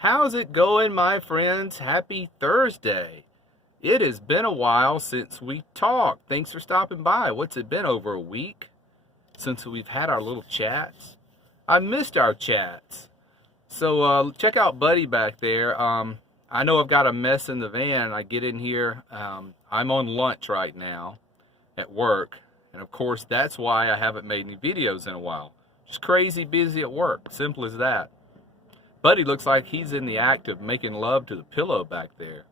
How's it going, my friends? Happy Thursday. It has been a while since we talked. Thanks for stopping by. What's it been, over a week since we've had our little chats? I missed our chats. So check out Buddy back there. I know I've got a mess in the van. I get in here. I'm on lunch right now at work. And of course, that's why I haven't made any videos in a while. Just crazy busy at work. Simple as that. Buddy looks like he's in the act of making love to the pillow back there.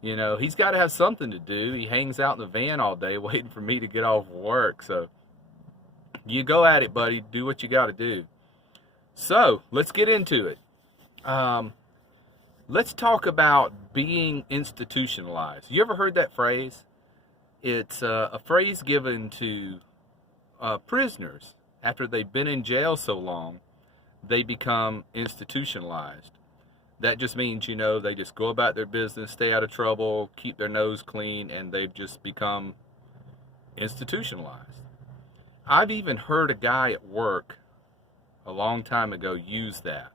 You know, he's got to have something to do. He hangs out in the van all day waiting for me to get off work. So you go at it, buddy. Do what you got to do. So let's get into it. Let's talk about being institutionalized. You ever heard that phrase? It's a phrase given to prisoners after they've been in jail so long. They become institutionalized. That just means, they just go about their business, stay out of trouble, keep their nose clean, and they've just become institutionalized. I've even heard a guy at work a long time ago use that.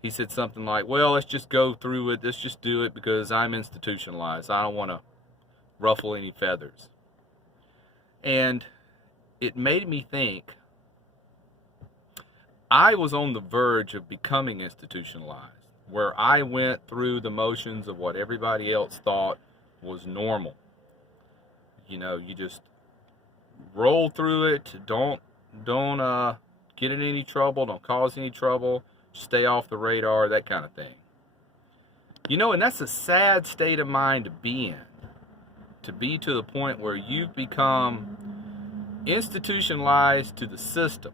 He said something like, well, let's just go through it, let's just do it because I'm institutionalized. I don't want to ruffle any feathers. And it made me think, I was on the verge of becoming institutionalized, where I went through the motions of what everybody else thought was normal. You just roll through it. Don't get in any trouble. Don't cause any trouble. Stay off the radar, that kind of thing. And that's a sad state of mind to be in. To be to the point where you've become institutionalized to the system.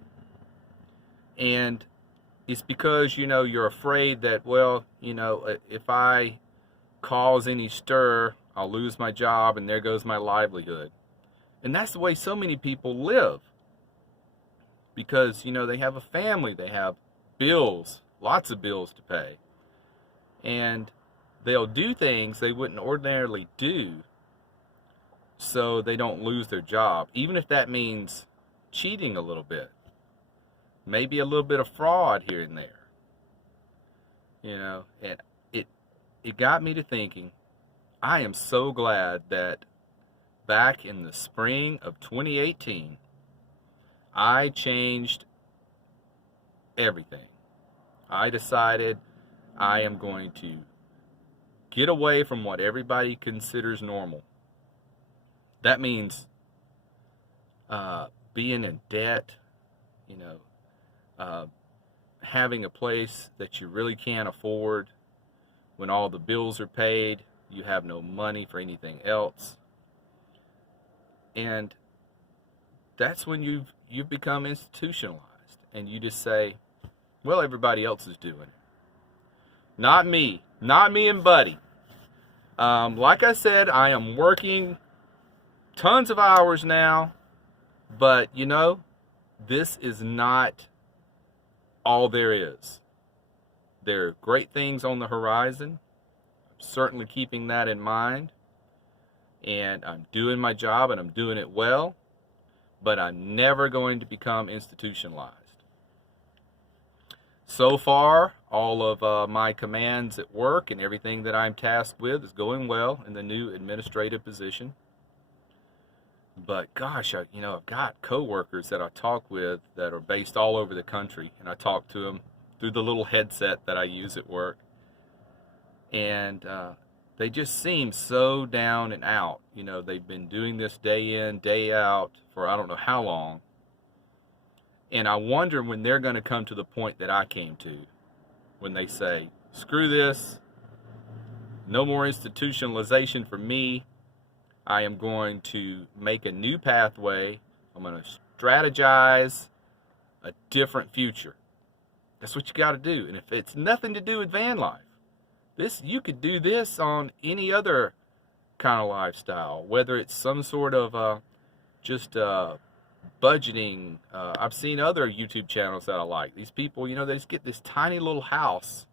And it's because, you're afraid that, if I cause any stir, I'll lose my job and there goes my livelihood. And that's the way so many people live. Because, they have a family, they have bills, lots of bills to pay. And they'll do things they wouldn't ordinarily do so they don't lose their job, even if that means cheating a little bit. Maybe a little bit of fraud here and there. And it got me to thinking, I am so glad that back in the spring of 2018, I changed everything. I decided I am going to get away from what everybody considers normal. That means being in debt, having a place that you really can't afford. When all the bills are paid, you have no money for anything else. And that's when you've become institutionalized. And you just say, well, everybody else is doing it. Not me. Not me and Buddy. Like I said, I am working tons of hours now. But, this is not all there is. There are great things on the horizon. I'm certainly keeping that in mind. And I'm doing my job and I'm doing it well. But I'm never going to become institutionalized. So far, all of my commands at work and everything that I'm tasked with is going well in the new administrative position. But gosh, I've got coworkers that I talk with that are based all over the country, and I talk to them through the little headset that I use at work. And they just seem so down and out. They've been doing this day in, day out for I don't know how long. And I wonder when they're going to come to the point that I came to, when they say, screw this, no more institutionalization for me. I am going to make a new pathway. I'm going to strategize a different future. That's what you got to do. And if it's nothing to do with van life, you could do this on any other kind of lifestyle, whether it's some sort of just budgeting. I've seen other YouTube channels that I like. These people, they just get this tiny little house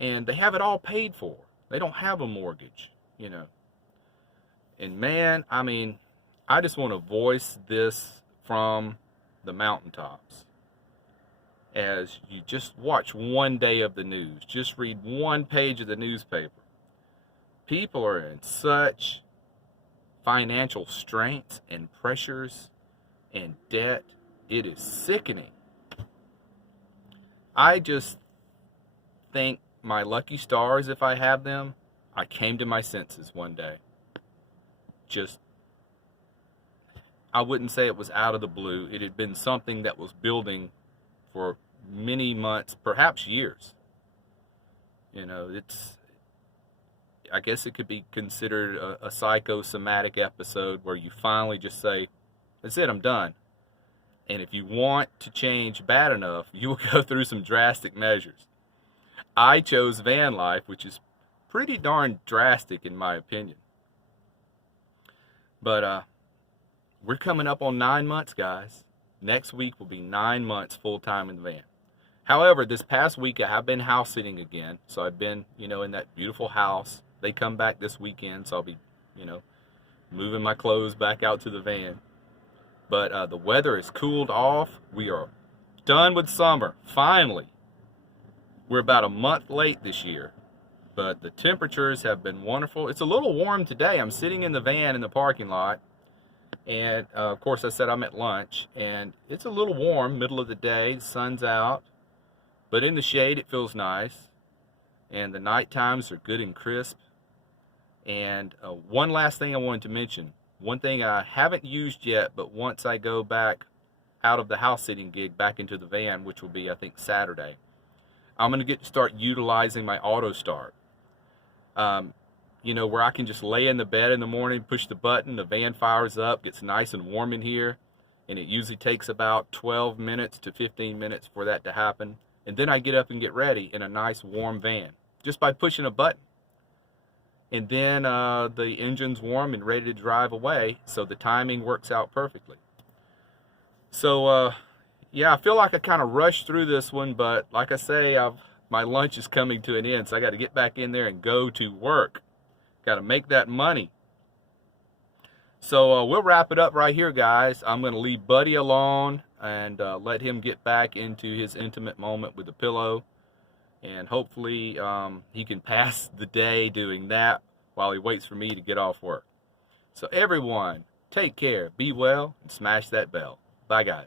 and they have it all paid for. They don't have a mortgage, And man, I just want to voice this from the mountaintops. as you just watch one day of the news, just read one page of the newspaper. People are in such financial straits and pressures and debt. It is sickening. I just think my lucky stars, if I have them, I came to my senses one day. Just, I wouldn't say it was out of the blue. It had been something that was building for many months, perhaps years. You know, I guess it could be considered a psychosomatic episode where you finally just say, that's it, I'm done. And if you want to change bad enough, you will go through some drastic measures. I chose van life, which is pretty darn drastic in my opinion. But we're coming up on 9 months, guys. Next week will be 9 months full-time in the van. However, this past week I have been house sitting again. So I've been, in that beautiful house. They come back this weekend, so I'll be, moving my clothes back out to the van. But the weather has cooled off. We are done with summer, finally. We're about a month late this year, but the temperatures have been wonderful. It's a little warm today. I'm sitting in the van in the parking lot, and of course I said I'm at lunch, and it's a little warm, middle of the day, the sun's out, but in the shade it feels nice, and the night times are good and crisp. And one last thing I wanted to mention, one thing I haven't used yet, but once I go back out of the house sitting gig back into the van, which will be I think Saturday, I'm going to start utilizing my auto start. Where I can just lay in the bed in the morning, push the button, the van fires up, gets nice and warm in here, and it usually takes about 12 minutes to 15 minutes for that to happen. And then I get up and get ready in a nice warm van, just by pushing a button. And then the engine's warm and ready to drive away, so the timing works out perfectly. So, yeah, I feel like I kind of rushed through this one, but like I say, my lunch is coming to an end, so I got to get back in there and go to work. Got to make that money. So we'll wrap it up right here, guys. I'm going to leave Buddy alone and let him get back into his intimate moment with the pillow. And hopefully he can pass the day doing that while he waits for me to get off work. So everyone, take care, be well, and smash that bell. Bye, guys.